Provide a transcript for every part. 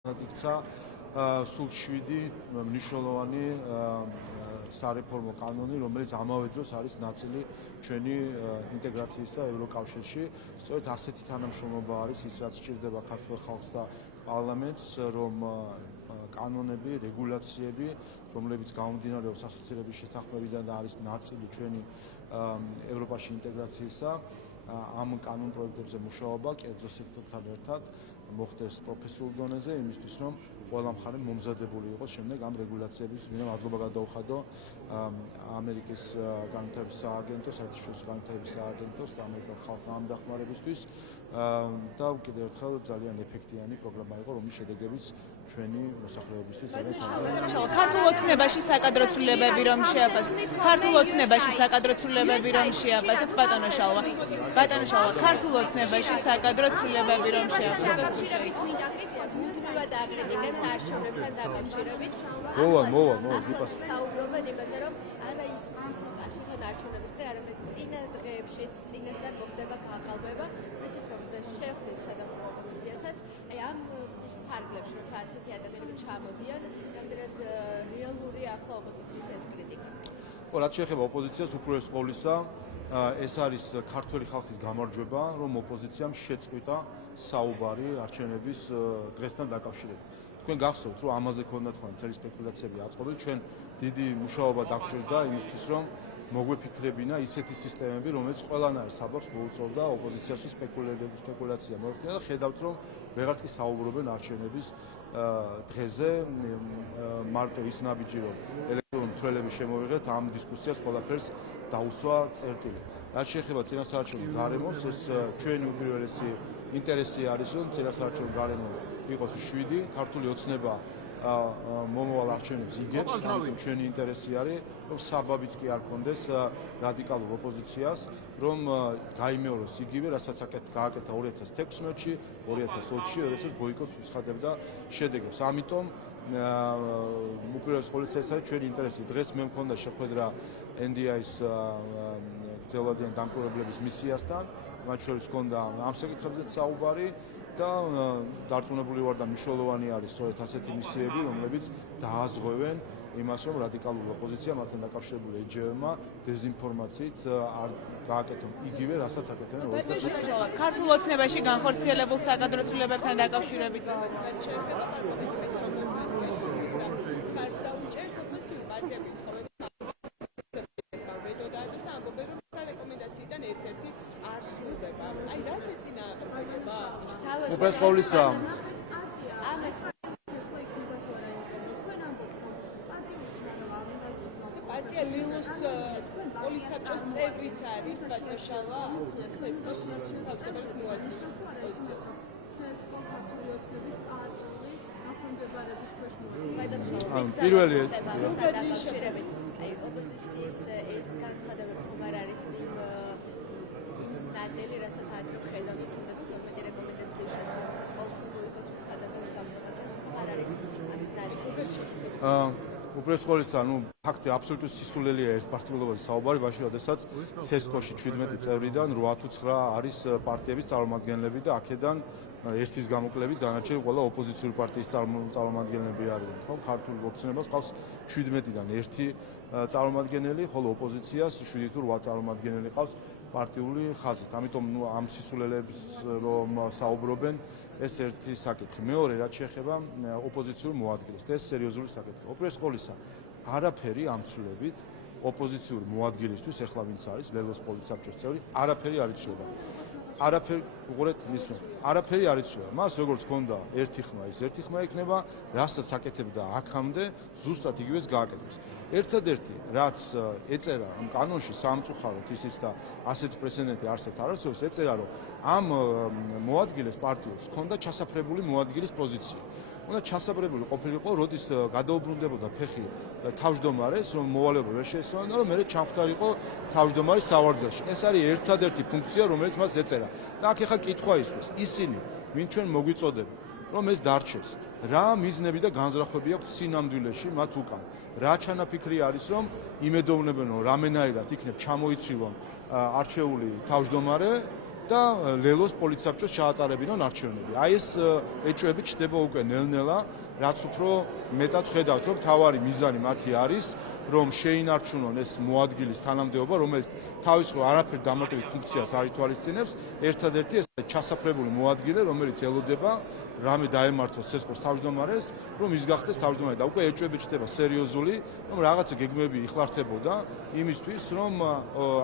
იქცა სულ 7 მნიშვნელოვანი სარეფორმო კანონი, რომელიც ამავე დროს არის ნაწილი ჩვენი ინტეგრაციისა ევროკავშირში. სწორედ ასეთი თანამშრომლობა არის ის, რაც სჭირდება ქართულ ხალხს და პარლამენტს, რომ კანონები, რეგულაციები, რომლებიც გამომდინარეობს ასოცირების შეთანხმებიდან და არის ნაწილი ჩვენი ევროპაში ინტეგრაციისა, ამ კანონ პროექტებზე მუშაობა კერძო სექტორთან ერთად მოხდეს პროფესიულ დონეზე, იმისთვის რომ ყველა მხარე მომზადებული იყოს შემდეგ ამ რეგულაციების მადლობა გადაუხადო ამერიკის განვითარების სააგენტოს, საერთაშორისო განვითარების სააგენტოს და ამერიკელ ხალხს ამ დახმარებისთვის და კიდევ ერთხელ ძალიან ეფექტიანი პროგრამა იყო, რომლის შედეგებიც ჩვენი მოსახლეობისთვის ძალიან ხალხი. ქართულ ოცნებაში საკადრო ცვლილებები რომ შეაფასოთ. ქართულ ოცნებაში საკადრო ცვლილებები რომ შეაფასოთ ბატონო შალვა. ბატონო შალვა, ქართულ ოცნებაში საკადრო ცვლილებები რომ შეაფასოთ. დააკრიტიკებს არჩევნებთან დაკავშირებით. მოვა, საუბრობენ იმაზე, რომ არა ის თვითონ არჩევნების დღე, არამედ წინა დღეებში, წინასწარ მოხდება გაყალბება, ვიცით რომ შევხვდით სადამოუკიდებლო კომისიასაც, აი ამ ფარგლებში, როცა ასეთი ადამიანები ჩამოდიან, რამდენად რეალური ახლა ოპოზიციის ეს კრიტიკა. რაც შეეხება ოპოზიციას, უპირველეს ყოვლისა, ეს არის ქართველი ხალხის გამარჯვება, რომ ოპოზიციამ შეწყვიტა საუბარი არჩევნების დღესთან დაკავშირებით. თქვენ გახსოვთ, რომ ამაზე ქონდა თქვენ მთელი სპეკულაციები აწყობილ, ჩვენ დიდი მუშაობა დაგჭირდა იმისთვის, რომ მოგვეფიქრებინა ისეთი სისტემები, რომელიც ყველანაირ საბაბს მოუწევდა ოპოზიციას სპეკულაცია მოეხდინა და ხედავთ, რომ ვეღარც კი საუბრობენ არჩევნების დღეზე, მარტო ის ნაბიჯი, რომ ელექტრონული თვალების შემოვიღეთ, ამ დისკუსიას ყველაფერს დაუსვა წერტილი. რაც შეეხება წინასაარჩევნო გარემოს, ეს ჩვენი უპირველესი ინტერესი არის, რომ წინასაარჩევნო გარემო იყოს 7, ქართული ოცნება მომავალ არჩევნებს იგებს, ამიტომ ჩვენი ინტერესი არის, რომ საბაბიც კი არ კონდეს რადიკალურ ოპოზიციას, რომ გაიმეოროს იგივე, რასაც გააკეთა 2016-ში, 2020-ში, როდესაც ბოიკოტს უცხადებდა შედეგებს. ამიტომ უპირველეს ყოვლისა ეს არის ჩვენი ინტერესი. დღეს მე მქონდა შეხვედრა NDI-ის ძველადიან დამკვირვებლების მისიასთან, მათ შორის ჰქონდა ამ საკითხებზე საუბარი და დარწმუნებული ვარ და მნიშვნელოვანი არის სწორედ ასეთი მისიები, რომლებიც დააზღვევენ იმას, რომ რადიკალური ოპოზიცია მათთან დაკავშირებული ეჯებმა დეზინფორმაციით არ გააკეთონ იგივე, რასაც აკეთებენ 2016-წელს. ქართულ ოცნებაში განხორციელებულ საკადრო ცვლილებებთან დაკავშირებით უპირველეს ყოვლისა პარტია ლილოს პოლიცაბჭოს წევრიც არის ბატოშალა ცესკოს თავმჯდომარის მოადგილის პოზიციას. პირველი აი ოპოზიციის ეს განცხადება ხომ არ არის იმის ნაწილი, რასაც ადრე ხედავთ თუნდაც 12 რეკომენდაციის შესრულებას ყოველ ბოიკოტს უცხადებდა მსგავსებაცაც ხომ არ არის ამის ნაწილი. უპირველეს ყოვლისა, ფაქტი აბსოლუტური სისულელია ერთ პარტიულობაზე საუბარი, მაშინ როდესაც ცესკოში 17 წევრიდან 8 თუ 9 არის პარტიების წარმომადგენლები და აქედან ერთის გამოკლებით დანარჩენი ყველა ოპოზიციური პარტიის წარმომადგენლები არიან, ხო? ქართულ ოცნებას ყავს 17-დან 1 წარმომადგენელი, ხოლო ოპოზიციას 7 თუ 8 წარმომადგენელი ყავს პარტიული ხაზით. ამიტომ ამ სისულელებს რომ საუბრობენ, ეს ერთი საკითხი. მეორე, რაც შეეხება ოპოზიციურ მოადგილეს, ეს სერიოზული საკითხია. უპირველეს ყოვლისა, არაფერი ამ ცვლილებით ოპოზიციურ მოადგილისთვის, ეხლა ვინც არის ლელოს პოლიცაბჭოს წევრი, არაფერი არ იცვლება. არაფერი უყურეთ მისმენთ. არაფერი არ იცვლება. მას როგორც ჰქონდა ერთი ხმა, ის ერთი ხმა იქნება, რასაც აკეთებდა აქამდე, ზუსტად იგივეს გააკეთებს. ერთადერთი, რაც ეწერა ამ კანონში სამწუხაროდ ისიც და ასეთი პრეცედენტი არსად არ არსებობს, ეწერა, რომ ამ მოადგილეს პარტიას ჰქონდა ჩასაფრებული მოადგილის პოზიცია. უნდა ჩასაფრებული ყოფილიყო, როდის გადაუბრუნდებოდა ფეხი თავმჯდომარეს, რომ მოვალეობა ვერ შეესაბამება, რომ მერე ჩამხდარიყო თავმჯდომარის სავარძელში. ეს არის ერთადერთი ფუნქცია, რომელიც მას ეწერა. და აქ ახლა კითხვა ისვეს, ისინი, ვინ ჩვენ მოგვიწოდები, რომ ეს დარჩეს. რა მიზნები და განზრახვები აქვს სინამდვილეში მათ უკან? რა ჩანაფიქრი არის, რომ იმედოვნებენ, რომ რამენაირად იქნებ ჩამოიცილონ არჩეული თავმჯდომარე და ლელოს პოლიცსაბჭოს ჩაატარებინონ არჩევნები. აი ეს ეჭვები ჩდება უკვე ნელ-ნელა, რაც უფრო მეტად ხედავთ, რომ თავარი მიზანი მათი არის, რომ შეინარჩუნონ ეს მოადგილის თანამდებობა, რომელიც თავისუფლ არაფერ დამატებით ფუნქციას არ ითვალისწინებს, ერთადერთი ეს ჩასაფრებული მოადგილე, რომელიც ელოდება რამე დაემართოს ცესკოს თავმჯდომარეს, რომ ის გახდეს თავმჯდომარე და უკვე ეჭვები ჩდება სერიოზული, რომ რაღაცა გეგმები იხლარდებოდა იმისთვის, რომ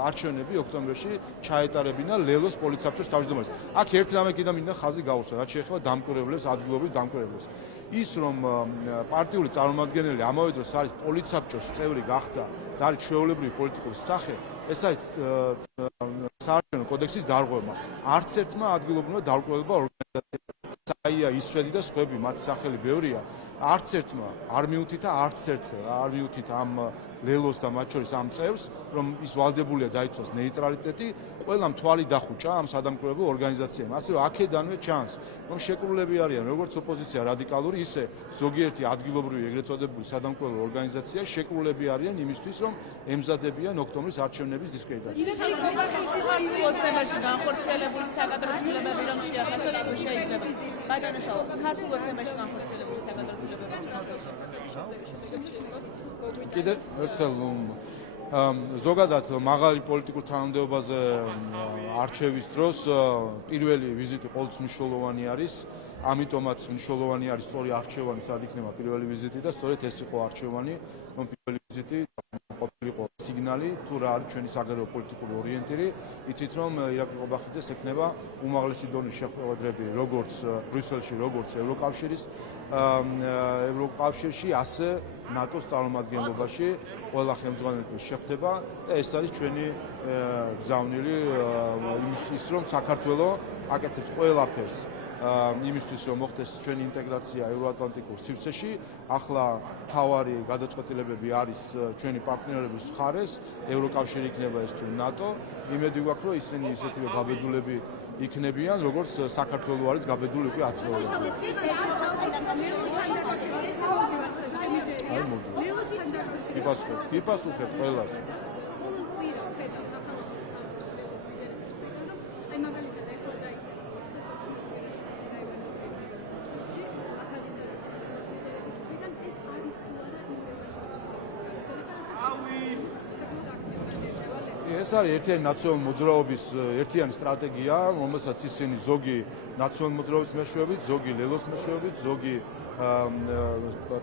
არჩევნები ოქტომბერში ჩაეტარებინა ლელოს პოლიცსაბჭოს თავმჯდომარეს. აქ ერთ რამე კიდევ მინდა ხაზი გაუსვა, რაც შეეხება დამკვირვებლებს, ადგილობრივ დამკვირვებლებს. ის რომ პარტიული წარმომადგენელი ამავე დროს არის პოლიცსაბჭოს წევრი გახდა და არის ჩვეულებრივი პოლიტიკური სახე, ეს არის საარჩევნო კოდექსის დარღვევა. არც ერთმა ადგილობრივმა დამკვირვებელმა ორგანიზაციამ საია ისვედი და სხვები, მათ სახელი ბევრია, არც ერთმა არ მიუთითა არც ერთხელ არ მიუთითა ამ ლელოს და მათ შორის ამ წევრს, რომ ის ვალდებულია დაიცვას ნეიტრალიტეტი, ყველამ თვალი დახუჭა ამ სადამკვირვებლო ორგანიზაციამ. ასე რომ აქედანვე ჩანს, რომ შეკრულები არიან როგორც ოპოზიცია რადიკალური, ისე ზოგიერთი ადგილობრივი ეგრეთ წოდებული სადამკვირვებლო ორგანიზაცია შეკრულები არიან იმისთვის, რომ ემზადებიან ოქტომბრის არჩევნების დისკრედიტაციას. ქართულ ოცნებაში განხორციელებული საკადრო ცვლილებები რომ შეაფასოთ, თუ შეიძლება. ბატონო შალვა, ქართულ ოცნებაში განხორციელებული საკადრო ცვლილებები კიდე ერთხელ ზოგადად მაღალი პოლიტიკურ თანამდებობაზე არჩევის დროს პირველი ვიზიტი ყოველთვის მნიშვნელოვანი არის, ამიტომაც მნიშვნელოვანი არის სწორი არჩევანი, სად იქნება პირველი ვიზიტი და სწორედ ეს იყო არჩევანი, რომ პირველი ვიზიტი ყოფილიყო სიგნალი თუ რა არის ჩვენი საგარეო პოლიტიკური ორიენტირი. იცით რომ ირაკლი ყობახიძეს ექნება უმაღლესი დონის შეხვედრები როგორც ბრიუსელში, როგორც ევროკავშირში, ასე ნატოს წარმომადგენლობაში ყველა ხელმძღვანელი შეხვდება და ეს არის ჩვენი გზავნილი იმისთვის, რომ საქართველო აკეთებს ყველაფერს იმისთვის, რომ მოხდეს ჩვენი ინტეგრაცია ევროატლანტიკურ სივრცეში. ახლა მთავარი გადაწყვეტილებები არის ჩვენი პარტნიორების მხარეს, ევროკავშირი იქნება ეს თუ ნატო. იმედი გვაქვს, რომ ისინი ისეთივე გაბედულები იქნებიან, როგორც საქართველო არის გაბედული უკვე 10 წელი. იპასუხებ ყველას. ეს არის ერთიანი ნაციონალური მოძრაობის ერთიანი სტრატეგია, რომელსაც ისინი ზოგი ნაციონალური მოძრაობის მეშვეობით, ზოგი ლელოს მეშვეობით, ზოგი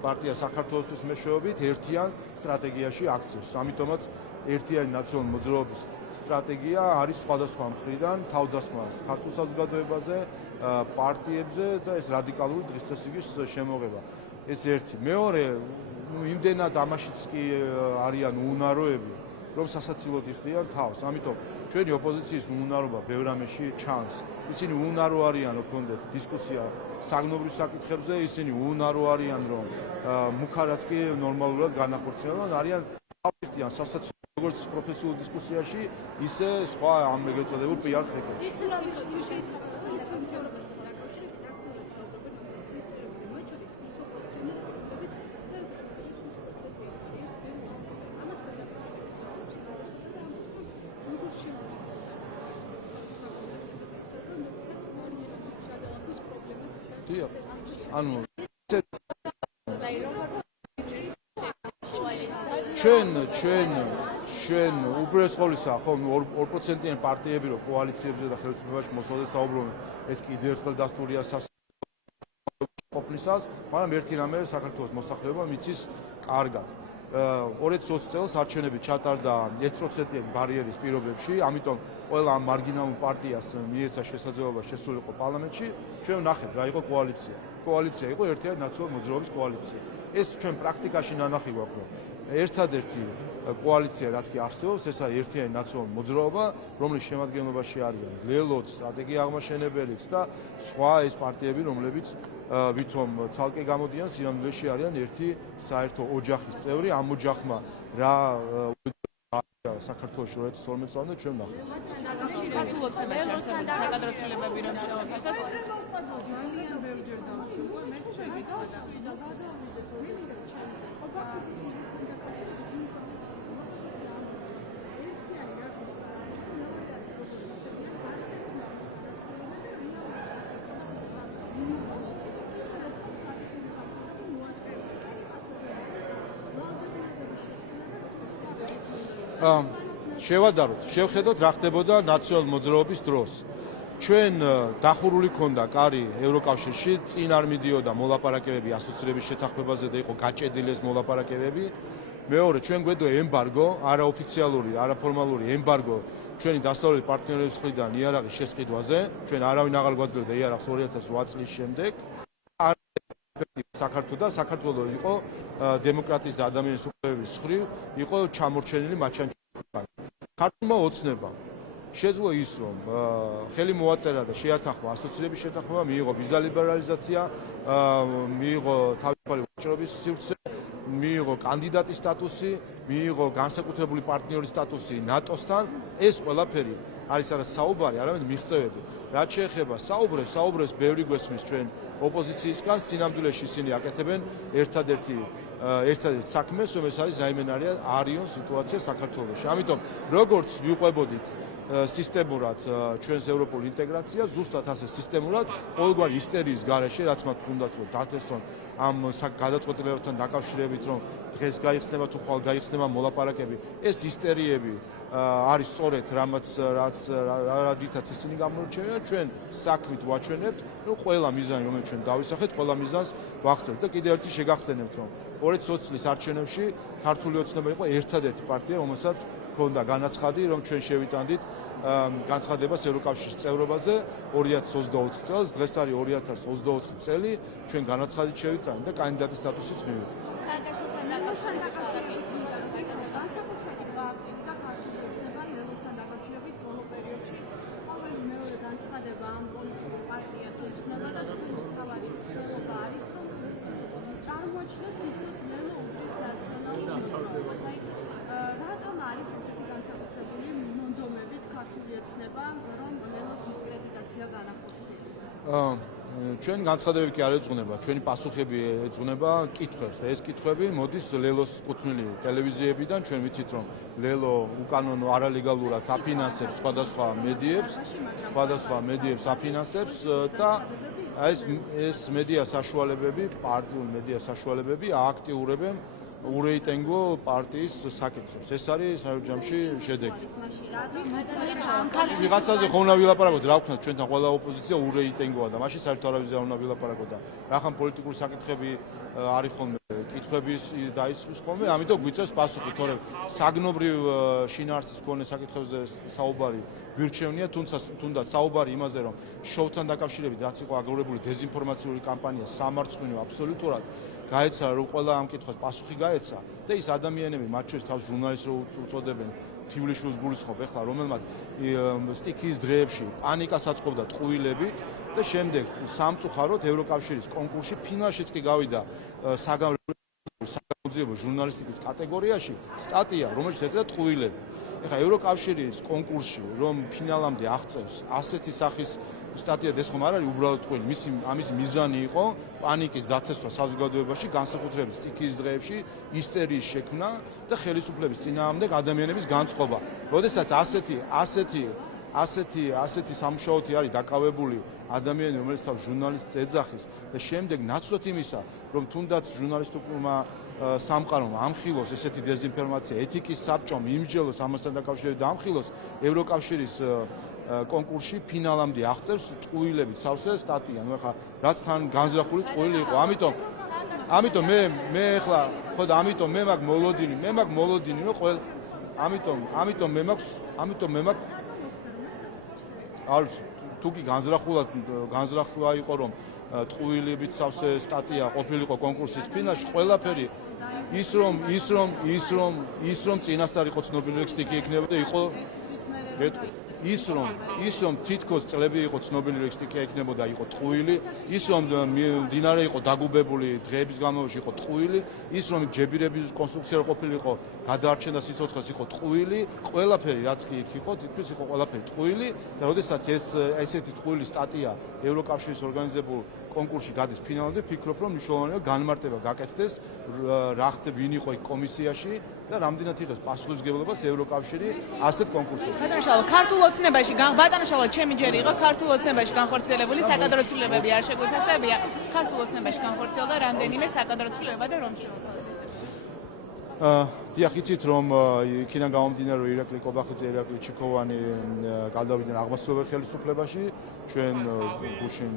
პარტია საქართველოსთვის მეშვეობით ერთიან სტრატეგიაში აქცევს. ამიტომაც ერთიანი ნაციონალური მოძრაობის სტრატეგია არის სხვადასხვა მხრიდან თავდასხმა ქართულ საზოგადოებაზე, პარტიებზე და ეს რადიკალური დღესდღეობის შემოღება. ეს ერთი. მეორე, იმდენად ამაშიც კი არიან უნაროები, რომ სასაცილოდ იხდიან თავს. ამიტომ ჩვენი ოპოზიციის უნარობა ბევრ რამეში ჩანს. ისინი უნარო არიან, რომ ქონდეთ დისკუსია საგნობრივ საკითხებზე, ისინი უნარო არიან, რომ მუხარაც კი ნორმალურად განახორციელონ, არიან თავიხდიან სასაცილო როგორც პროფესიულ დისკუსიაში, ისე სხვა ამ ეგრეთ წოდებულ პიარ ტრეკებში. ანუ ჩვენ უბრალოდ ყოვლისა ხო 2%-იან პარტიები რო კოალიციებზე და ხელისუფლებაში მოსვლაზე საუბრობენ, ეს კიდევ ერთხელ დასტურია ყოფნისას, მაგრამ ერთი რამე საქართველოს მოსახლეობა მიცის კარგად. 2020 წელს არჩევნები ჩატარდა 1%-იანი ბარიერის პირობებში, ამიტომ ყველა ამ მარგინალურ პარტიას მიეცა შესაძლებლობა შესულიყო პარლამენტში. ჩვენ ვნახეთ რა იყო კოალიცია. კოალიცია იყო ერთიანი ნაციონალური მოძრაობის კოალიცია. ეს ჩვენ პრაქტიკაში ნანახი გვაქვს, რომ ერთადერთი კოალიცია რაც კი არსებობს, ეს არის ერთიანი ნაციონალური მოძრაობა, რომლის შემადგენლობაში არიან ლელოც, სტრატეგია აღმაშენებელიც და სხვა ეს პარტიები, რომლებიც ვითომ ცალკე გამოდიან, სინამდვილეში არიან ერთი საერთო ოჯახის წევრი. ამ ოჯახმა რა საქართველოში 2012 წლამდე ჩვენ ვნახეთ. ქართულ ოცნებაში არსებული საკადრო ცვლილებები რომ შევაფასოთ. ძალიან ბევრჯერ დავუშვებო, მეც შეგვითხრა და შევადაროთ, შევხედოთ რა ხდებოდა ნაციონალ მოძრაობის დროს. ჩვენ დახურული ქონდა კარი ევროკავშირში, წინ არ მიდიოდა მოლაპარაკებები ასოცირების შეთანხმებაზე და იყო გაჭედილი ეს მოლაპარაკებები. მეორე, ჩვენ გვედო ემბარგო, არაოფიციალური, არაფორმალური ემბარგო ჩვენი დასავლელი პარტნიორების მხრიდან იარაღის შესყიდვაზე, ჩვენ არავინ აღარ გვაძლევდა იარაღს 2008 წლის შემდეგ. საქართველოს იყო დემოკრატიის და ადამიანის უფლებების მხრივ იყო ჩამორჩენილი მაჩვენებელი. ქართულმა ოცნებამ შეძლო ის, რომ ხელი მოაწერა და შეათანხმა ასოცირების შეთანხმება, მიიღო ვიზა ლიბერალიზაცია, მიიღო თავისუფალი ვაჭრობის სივრცე, მიიღო კანდიდატის სტატუსი, მიიღო განსაკუთრებული პარტნიორის სტატუსი ნატოსთან. ეს ყველაფერი არის არა საუბარი, არამედ მიღწევები. რაც შეეხება საუბრებს ბევრი გვესმის ჩვენ ოპოზიციისგან, სინამდვილეში ისინი აკეთებენ ერთადერთი საქმეს, რომ ეს არის რაიმენარიონ სიტუაცია საქართველოში. ამიტომ როგორც ვიყვებოდით სისტემურად ჩვენს ევროპულ ინტეგრაციას, ზუსტად ასე სისტემურად ყოველგვარი ისტერიის გარეშე, რაც მათ უნდათ რომ დათესონ ამ გადაწყვეტილებებთან დაკავშირებით, რომ დღეს გაიხსნება თუ ხვალ გაიხსნება მოლაპარაკები, ეს ისტერიები არის სწორედ რითაც ისინი გამორჩენიან, ჩვენ საქმით ვაჩვენებთ, რომ ყველა მიზანი, რომელიც ჩვენ დავისახეთ, ყველა მიზანს ვახცევთ და კიდევ ერთი შეგახსენებთ, რომ 2020 წლის არჩევნებში ქართული ოცნება იყო ერთადერთი პარტია, რომელსაც ჰქონდა განაცხადი, რომ ჩვენ შევიტანდით განცხადებას ევროკავშირის წევრობაზე 2024 წელს, დღეს არის 2024 წელი, ჩვენ განაცხადით შევიტანით და კანდიდატის სტატუსიც მივიღეთ. საერთაშორისო დაკავშირებით განსაკუთრებით გააკეთდა ქართული ოცნება ლელოსთან დაკავშირებით ბოლო პერიოდში ყოველი მეორე განცხადება ამ პოლიტიკურ პარტიას ეძღვნება და თავარი ცდელობა არის, რომ წარმოაჩინოთ თითქოს ლელო უდრის ნაციონალურ მოძრაობას. რატომ არის ესეთი განსაკუთრებული მონდომებით ქართული ოცნება, რომ ლელოს დისკრედიტაცია განახორციელოს? ჩვენ განცხადებები კი არ ეძღვნება, ჩვენი პასუხები ეძღვნება კითხვებს და ეს კითხვები მოდის ლელოს კუთვნილი ტელევიზიებიდან. ჩვენ ვიცით, რომ ლელო უკანონო არალეგალურად აფინანსებს სხვადასხვა მედიებს აფინანსებს და ეს მედია საშუალებები, პარტიული მედია საშუალებები ააქტიურებენ ურეიტინგო პარტიის საკითხებს. ეს არის საერთაშორისო შედეგი. ვიღაცაზე ხომ უნდა ვილაპარაკოთ, რა ვქნათ, ჩვენთან ყველა ოპოზიცია ურეიტინგოა და მაშინ საერთოდ არავის არ უნდა ვილაპარაკოთ და რახან პოლიტიკური საკითხები არის ხოლმე, კითხვების დაისხვის ხოლმე, ამიტომ გვიწევს პასუხი, თორემ საგნობრივ შინაარსის მქონე საკითხებზე საუბარი გვირჩევნია, თუნდაც საუბარი იმაზე, რომ შოუთან დაკავშირებით რაც იყო აგროვებული დეზინფორმაციული კამპანია სამარცხვინო აბსოლუტურად გაეცა, რომ ყველა ამ კითხვას პასუხი გაეცა და ის ადამიანები, მათ შორის თავს ჟურნალისტს რო უწოდებენ, თბილისში გულისხმობ ახლა, რომელმაც სტიქიის დღეებში პანიკას აწყობდა ტყუილებით და შემდეგ სამწუხაროდ ევროკავშირის კონკურსში ფინალშიც კი გავიდა საგამოძიებო ჟურნალისტიკის კატეგორიაში სტატია, რომელშიც ეწოდა ტყუილები. ეხლა ევროკავშირის კონკურსში რომ ფინალამდე აღწევს ასეთი სახის სტატია ეს ხომ არ არის უბრალოდ ტყუილი, ამის მიზანი იყო პანიკის დაცესვა საზოგადოებაში, განსაკუთრებით სტიქიის დღეებში, ისტერიის შექმნა და ხელისუფლების წინააღმდეგ ადამიანების განწყობა. როდესაც ასეთი სამუშაოთი არის დაკავებული ადამიანი, რომელიც თავს ჟურნალისტს ეძახის და შემდეგ ნაცვლად იმისა, რომ თუნდაც ჟურნალისტურმა სამყარომ ამხილოს ესეთი დეზინფორმაცია, ეთიკის საბჭომ იმსჯელოს ამასთან დაკავშირებით და ამხილოს ევროკავშირის კონკურსში ფინალამდე აღწევს ტყუილებით სავსე სტატია. ნუ ახლა რაც თან განზრახული ტყუილი იყო. ამიტომ მე ახლა ხო და ამიტომ მე მაგ მოლოდინი რომ ყოველ ამიტომ მე მაქვს არის თუ კი განზრახვა იყო რომ ტყუილებით სავსე სტატია ყოფილიყო კონკურსის ფინალში, ყველაფერი ის რომ წინასწარ იყო ცნობილი ლექსტიკი იქნებოდა იყო ის რომ თითქოს წლები იყო ცნობილი ლექსტიკი იქნებოდა იყო ტყუილი, ის რომ მდინარე იყო დაგუბებული დღეების განმავლობაში იყო ტყუილი, ის რომ ჯებირების კონსტრუქცია ყოფილიყო გადაარჩენდა სიცოცხლეს იყო ტყუილი, ყველაფერი რაც კი იქ იყო თითქოს იყო ყველაფერი ტყუილი და როდესაც ესეთი ტყუილი სტატია ევროკავშირის ორგანიზებულ კონკურსში გადის ფინალამდე, ფიქრობ რომ მნიშვნელოვანია განმარტება გაკეთდეს, რა ხდება, ვინ იყო იქ კომისიაში და რამდენად იღებს პასუხისმგებლობას ევროკავშირი ასეთ კონკურსებში. ბატონო, ქართულ ოცნებაში ბატონო, ჩემი ჯერი იყო ქართულ ოცნებაში განხორციელებული საკადრო ცვლილებები არ შეგვიფასებია. ქართულ ოცნებაში განხორციელდა რამდენიმე საკადრო ცვლილება და რომში. დიახ, იცით რომ იქიდან გამომდინარე რომ ირაკლი კობახიძე, ირაკლი ჩიქოვანი გადავიდნენ აღმასრულებელ ხელისუფლებაში, ჩვენ გუშინ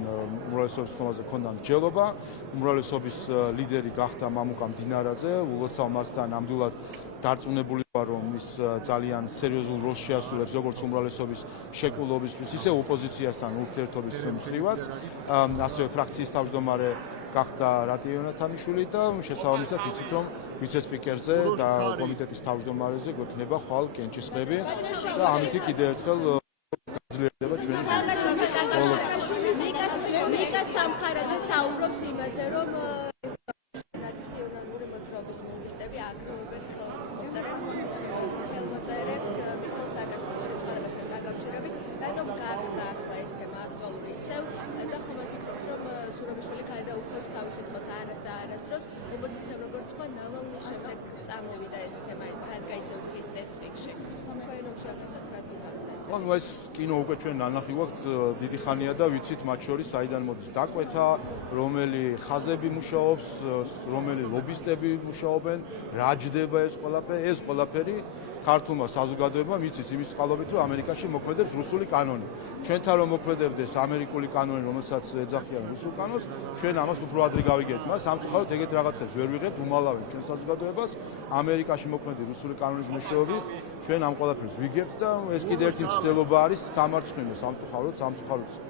უმრავლესობის ცნობაზე ქონდა მსჯელობა, უმრავლესობის ლიდერი გახდა მამუკა მდინარაძე, ულოცავ მასთან ნამდვილად დარწმუნებული ვარ რომ ის ძალიან სერიოზულ როლს შეასრულებს როგორც უმრავლესობის შეკრულობისთვის, ისე ოპოზიციასთან ურთიერთობის მხრივაც, ასევე ფრაქციის თავმჯდომარე გახდა რატი იონათანიშვილი და შესაბამისად იცით რომ ვიცე-სპიკერზე და კომიტეტის თავმჯდომარეზე გვექნება ხვალ კენჭისყრები და ამით კიდევ ერთხელ გაძლიერდება ჩვენი ნიკას სამხარაძე საუბრობს იმაზე რომ ნაციონალური მოძრაობის მინისტრები აგროვებენ ხელმოწერებს მიხეილ სააკაშვილის შეწყდებასთან დაკავშირებით რატომ გახდა ახლა ეს თემა აქტუალური ისევ და ხომ არ ფიქრობთ რომ ზურაბიშვილი გადაუხევს თავისი თქოს არას და არასდროს ოპოზიციამ როგორც თქვა ნავალნის შემდეგ წამოვიდა ეს თემა რადგან ისევ ხის წესრიგში თქვენ რომ შეაფასოთ რა თუ გახდა ეს ანუ ეს კინო უკვე ჩვენ ნანახი გვაქვს დიდი ხანია და ვიცით მათ შორის საიდან მოდის დაკვეთა, რომელი ხაზები მუშაობს, რომელი ლობისტები მუშაობენ, რა ჯდება ეს ყველაფერი ქართულმა საზოგადოებამ იცის იმის წყალობით რომ ამერიკაში მოქმედებს რუსული კანონი. ჩვენთან რომ მოქმედებდეს ამერიკული კანონი, რომელსაც ეძახიან რუსულ კანონს, ჩვენ ამას უფრო ადრე გავიგებთ. მას სამწუხაროდ ეგეთ რაღაცებს ვერ ვიღებთ, უმალავებთ ჩვენ საზოგადოებას ამერიკაში მოქმედი რუსული კანონის მეშვეობით, ჩვენ ამ ყველაფერს ვიგებთ და ეს კიდევ ერთი მცდელობა არის სამარცხვინო სამწუხაროდ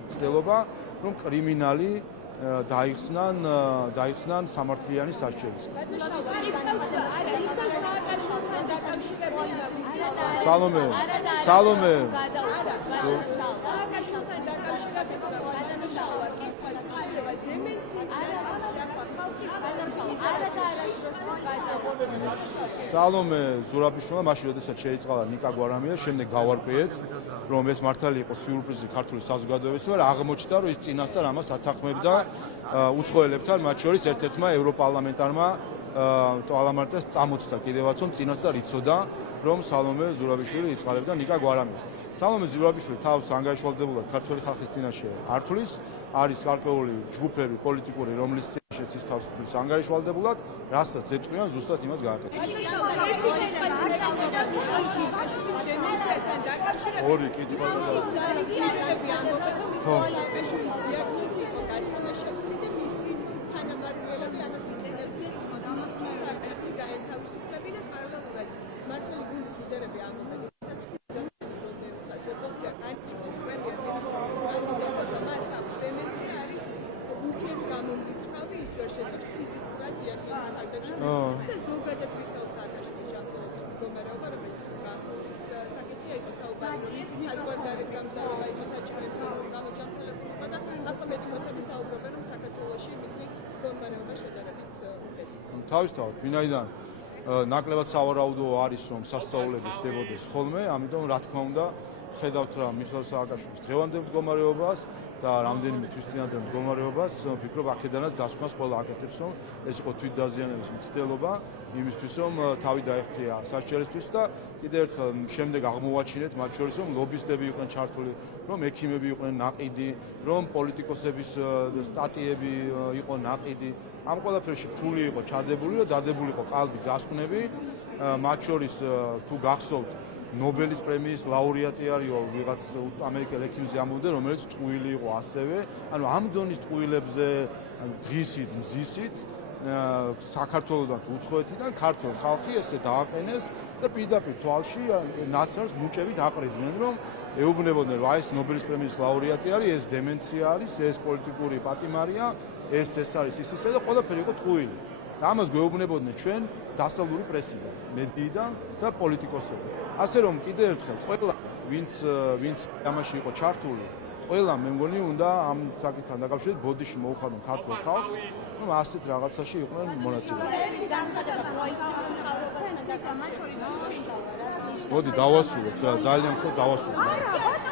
მცდელობა, რომ კრიმინალი დაიხსნან სამართლიანი სასჯელისგან. სალომე სალომე ზურაბიშვილმა მაშინ როდესაც შეიწყალა ნიკა გვარამია, შემდეგ გავარკვიეთ, რომ ეს მართალი იყო სიურპრიზი ქართული საზოგადოებისთვის, აღმოჩნდა, რომ ის წინასწარ ამას ათანხმებდა უცხოელებთან, მათ შორის ერთ-ერთმა ევროპარლამენტარმა ტალამარტეს წამოწდა კიდევაც, რომ წინასწარ იცოდა, რომ სალომე ზურაბიშვილი იწყალებდა ნიკა გვარამიას. სალომე ზურაბიშვილი თავს ანგარიშვალდებულად ქართული ხალხის წინაშე არ თulis, არის გარკვეული ჯგუფები პოლიტიკური, რომლის წინაშეც ის თავს თulis ანგარიშვალდებულად, რასაც ეტყვიან ზუსტად იმას გააკეთებს. ორი კითხვა და მართალი გუნდის ლიდერები ამბობენ, რასაც რომელსაც ოპოზიცია და მას აქვს დემენცია არის ურთიერთგამომრიცხავი, ის ვერ შეძლებს ფიზიკურად დიაგნოზის ხარჯებში და ზოგადად მიხეილ სააკაშვილის ჯანმრთელობის მდგომარეობა, რომელიც გახლის საკითხია, იყო საუბარი, ის საზღვარგარეთ გამგზავრება იმას აჩვენებს, რომ გამოჯანმრთელებულობა და ახლა მედიკოსები საუბრობენ, რომ საქართველოში მისი მდგომარეობა შედარებით უკეთესია. თავისთავად, ვინაიდან ნაკლებად სავარაუდო არის რომ სასწაულები ხდებოდეს ხოლმე, ამიტომ რა თქმა უნდა ხედავთ რა მიხეილ სააკაშვილის დღევანდელ მდგომარეობას და რამდენიმე თვისწინანდელ მდგომარეობას, ვფიქრობ აქედანაც დასკვნას ყველა აკეთებს, რომ ეს იყო თვითდაზიანების მცდელობა იმისთვის, რომ თავი დაეღწია სასჯელისთვის და კიდევ ერთხელ შემდეგ აღმოვაჩინეთ მათ შორის, რომ ლობისტები იყვნენ ჩართული, რომ ექიმები იყვნენ ნაყიდი, რომ პოლიტიკოსების სტატიები იყო ნაყიდი. ამ ყველაფერში ფული იყო ჩადებული და დადებული იყო ყალბი დასკვნები, მათ შორის თუ გახსოვთ ნობელის პრემიის ლაურეატი არის ვიღაც ამერიკელ ექიმზე ამბობდა, რომელიც ტყუილი იყო ასევე, ანუ ამ დონის ტყუილებზე დღისით, მზისით საქართველოდან უცხოეთიდან ქართულ ხალხი ესე დააყენეს და პირდაპირ თვალში ნაცნობს მუჭებით აყრიდნენ, რომ ეუბნებოდნენ, რომ აი ეს ნობელის პრემიის ლაურეატი არის, ეს დემენცია არის, ეს პოლიტიკური პატიმარია, ეს არის ისისა და ყველაფერი იყო ტყუილი. და ამას გვეუბნებოდნენ ჩვენ დასავლური პრესიდან, მედიიდან და პოლიტიკოსები. ასე რომ კიდევ ერთხელ ყველა ვინც ამაში იყო ჩართული, ყველა მე მგონი უნდა ამ საკითხთან დაკავშირებით ბოდიში მოუხადონ ქართულ ხალხს, რომ ასეთ რაღაცაში იყვნენ მონაწილეები. მოდი დავასრულოთ, ძალიან ხო დავასრულოთ.